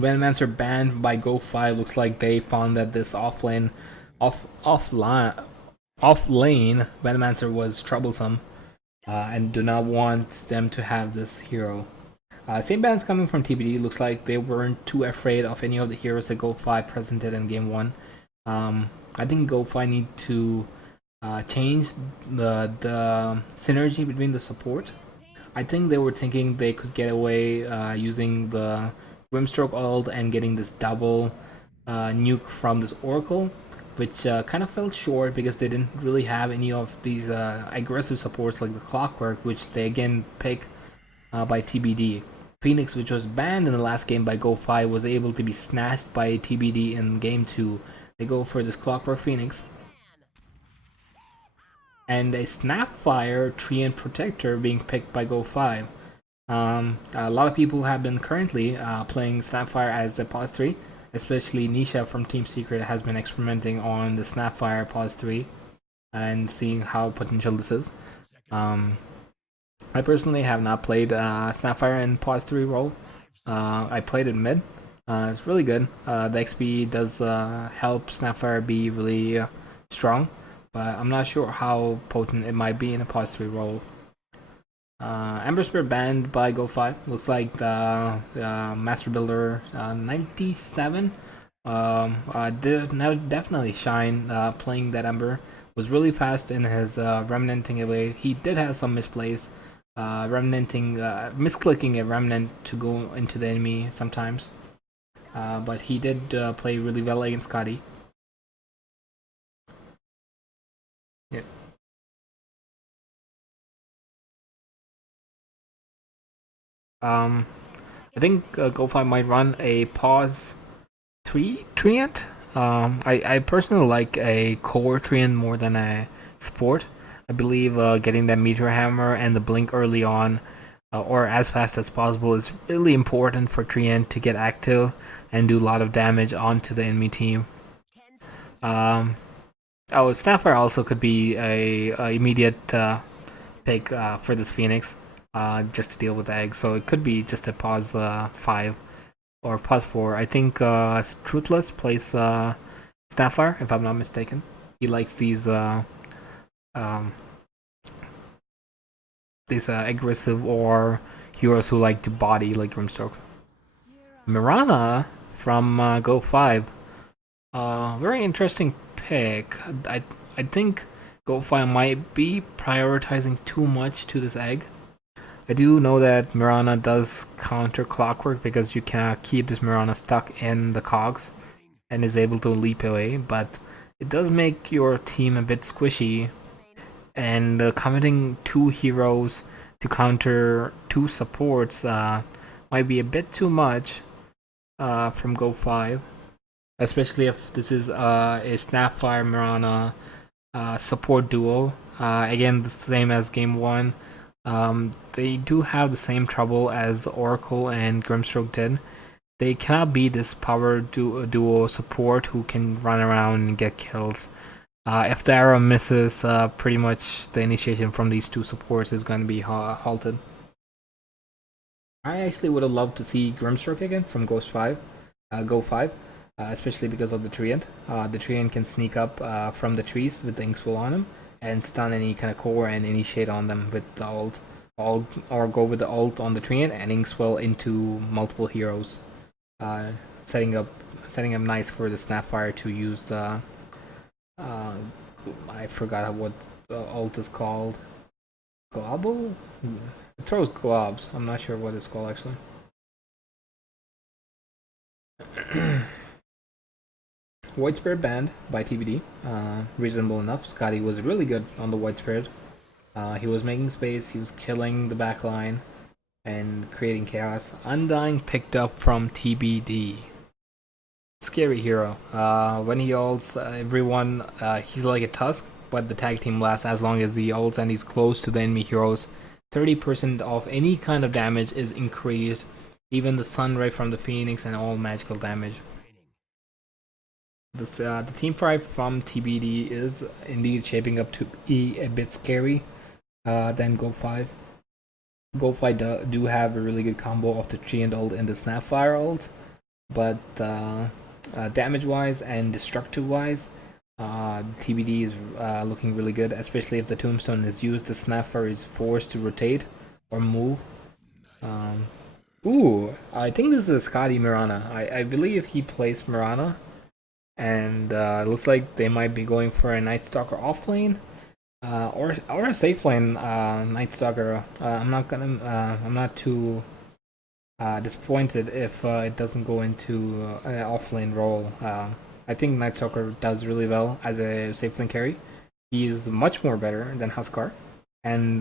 Venomancer banned by Go5. Looks like they found that this off lane Venomancer was troublesome, and do not want them to have this hero. Same bans coming from TBD. Looks like they weren't too afraid of any of the heroes that Go5 presented in game one. I think Go5 need to change the synergy between the support. I think they were thinking they could get away using the Grimstroke ult and getting this double nuke from this Oracle, which kind of fell short because they didn't really have any of these aggressive supports like the Clockwork, which they again pick by TBD. Phoenix, which was banned in the last game by Go5, was able to be snatched by TBD in game 2. They go for this Clockwork Phoenix. And a Snapfire Treant Protector being picked by Go5. A lot of people have been currently playing Snapfire as a pause 3, especially Nisha from Team Secret has been experimenting on the Snapfire pause 3 and seeing how potential this is. I personally have not played Snapfire in pause 3 role. I played it mid. It's really good. The XP does help Snapfire be really strong, but I'm not sure how potent it might be in a pause 3 role. Ember Spirit banned by Go5. Looks like the Master Builder 97 did definitely shine playing that Ember. Was really fast in his remnanting away. He did have some misplays, misclicking a remnant to go into the enemy sometimes. But he did play really well against Scotty. Yeah. I think Go5 might run a pause 3 Treant. I personally like a core Treant more than a support. I believe getting that Meteor Hammer and the Blink early on, or as fast as possible, is really important for Treant to get active and do a lot of damage onto the enemy team. Snapfire also could be a immediate pick for this Phoenix, just to deal with the egg. So it could be just a pause 5 or pause 4. I think Truthless plays Snapfire, if I'm not mistaken. He likes these aggressive or heroes who like to body like Grimstroke. Mirana from Go5. Very interesting pick. I think Go5 might be prioritizing too much to this egg. I do know that Mirana does counter Clockwork because you cannot keep this Mirana stuck in the cogs and is able to leap away, but it does make your team a bit squishy, and committing 2 heroes to counter 2 supports might be a bit too much from Go5, especially if this is a Snapfire Mirana support duo. Again, the same as game 1. They do have the same trouble as Oracle and Grimstroke did. They cannot be this power duo support who can run around and get kills. If the arrow misses, pretty much the initiation from these 2 supports is going to be halted. I actually would have loved to see Grimstroke again from Go5, especially because of the Treant. The Treant can sneak up from the trees with the Inkswill on him and stun any kind of core and initiate on them with the ult. Or go with the ult on the Treant and Inkswill into multiple heroes. Setting up nice for the Snapfire to use the I forgot what the ult is called. Global? It throws globs. I'm not sure what it's called actually. White Spirit banned by TBD. Reasonable enough. Scotty was really good on the White Spirit. He was making space, he was killing the backline and creating chaos. Undying picked up from TBD. Scary hero. When he ults everyone, he's like a Tusk, but the tag team lasts as long as he ults and he's close to the enemy heroes. 30% of any kind of damage is increased, even the Sunray from the Phoenix and all magical damage. The team fight from TBD is indeed shaping up to be a bit scary than Go5. Go5 do have a really good combo of the Treant ult and the Snapfire ult, but damage-wise and destructive-wise, TBD is looking really good, especially if the tombstone is used. The Snapper is forced to rotate or move. Ooh, I think this is Scotty Mirana. I believe he plays Mirana, and it looks like they might be going for a Night Stalker off lane, or a safe lane Night Stalker. I'm not too disappointed if it doesn't go into an off lane role. I think Night Stalker does really well as a safe lane carry. He is much more better than Huskar, and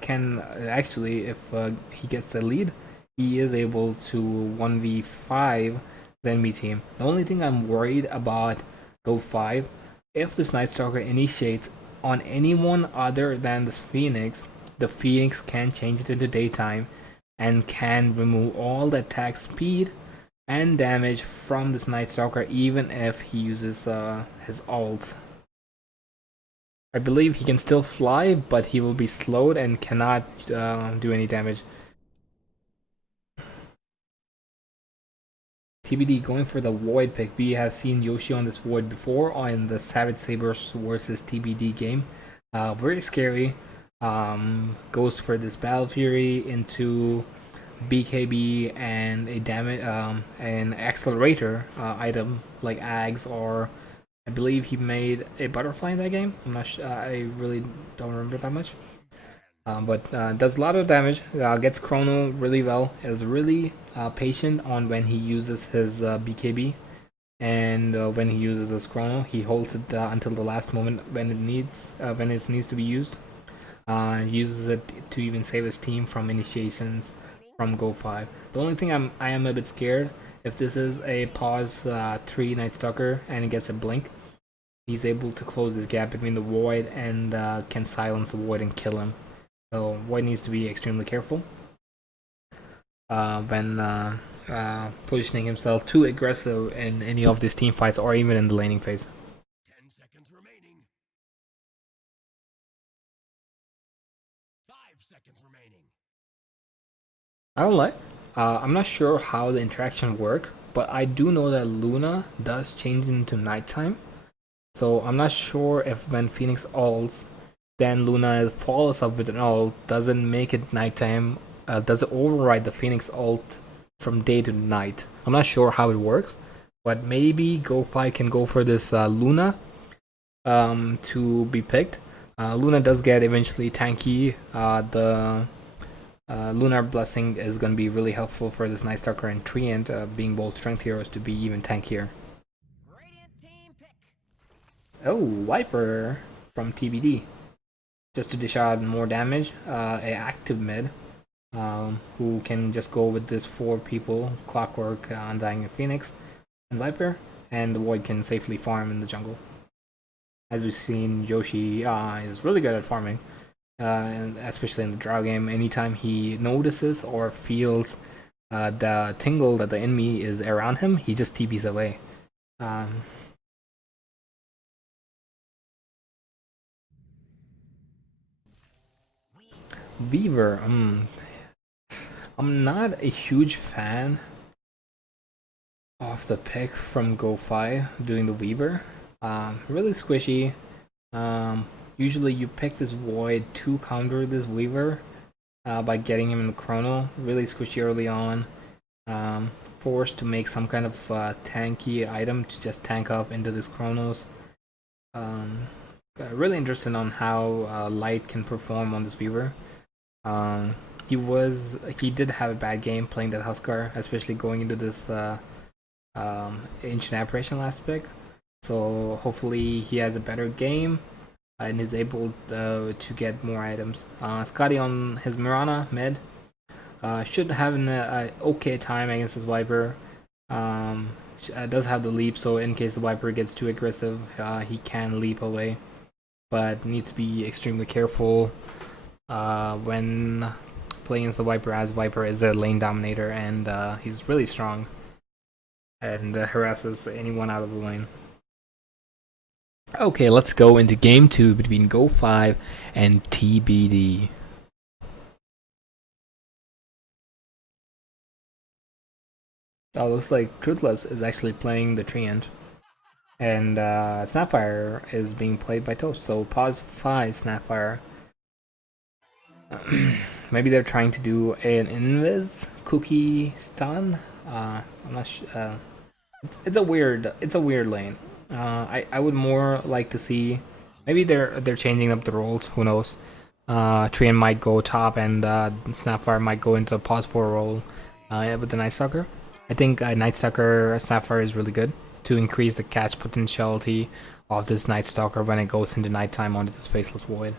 can actually, if he gets the lead, he is able to 1v5 the enemy team. The only thing I'm worried about Go 5, if this Night Stalker initiates on anyone other than the Phoenix can change it into daytime and can remove all the attack speed and damage from this Night Stalker even if he uses his ult. I believe he can still fly, but he will be slowed and cannot do any damage. TBD going for the Void pick. We have seen Yoshi on this Void before on the Savage Sabers versus TBD game. Very scary. Goes for this Battle Fury into BKB and a damage an accelerator item like Ags, or I believe he made a butterfly in that game. I'm not sure. I really don't remember that much. But does a lot of damage. Gets chrono really well. Is really patient on when he uses his BKB, and when he uses this chrono, he holds it until the last moment when it needs to be used. Uses it to even save his team from initiations from Go 5. The only thing I am a bit scared, if this is a pause 3 Night Stalker and it gets a blink, he's able to close this gap between the Void and can silence the Void and kill him. So Void needs to be extremely careful when positioning himself too aggressive in any of these team fights or even in the laning phase. 10 seconds remaining. 5 seconds remaining. I don't lie. I'm not sure how the interaction works, but I do know that Luna does change into nighttime. So I'm not sure if when Phoenix ults, then Luna follows up with an ult, doesn't make it nighttime, does it override the Phoenix ult from day to night? I'm not sure how it works, but maybe Go5 can go for this Luna to be picked. Luna does get eventually tanky. The Lunar Blessing is going to be really helpful for this Night Stalker and Treant, being both strength heroes, to be even tankier. Oh, Viper from TBD. Just to dish out more damage, a active mid who can just go with this 4 people, Clockwork, Undying, and Phoenix, and Viper, and the Void can safely farm in the jungle. As we've seen, Yoshi is really good at farming, and especially in the Drow game. Anytime he notices or feels the tingle that the enemy is around him, he just TPs away. Weaver, I'm not a huge fan of the pick from Go5 doing the Weaver. Really squishy. Usually you pick this Void to counter this Weaver by getting him in the chrono. Really squishy early on. Forced to make some kind of tanky item to just tank up into this chronos. Really interested on how Light can perform on this Weaver. He did have a bad game playing that Huskar, especially going into this Ancient Apparition last pick. So hopefully he has a better game and is able to get more items. Scotty on his Mirana mid should have an okay time against his Viper. Does have the leap, so in case the Viper gets too aggressive, he can leap away. But needs to be extremely careful when playing against the Viper, as Viper is the lane dominator and he's really strong and harasses anyone out of the lane. Okay, let's go into game 2 between Go5 and TBD. Oh, looks like Truthless is actually playing the Treant. And Snapfire is being played by Toast. So pause 5 Snapfire. Maybe they're trying to do an invis cookie stun. I'm not sure. It's a weird lane. I would more like to see. Maybe they're changing up the roles. Who knows? Trian might go top and Snapfire might go into the pause 4 role with the Night Stalker. I think Night Stalker Snapfire is really good to increase the catch potentiality of this Night Stalker when it goes into nighttime onto this Faceless Void.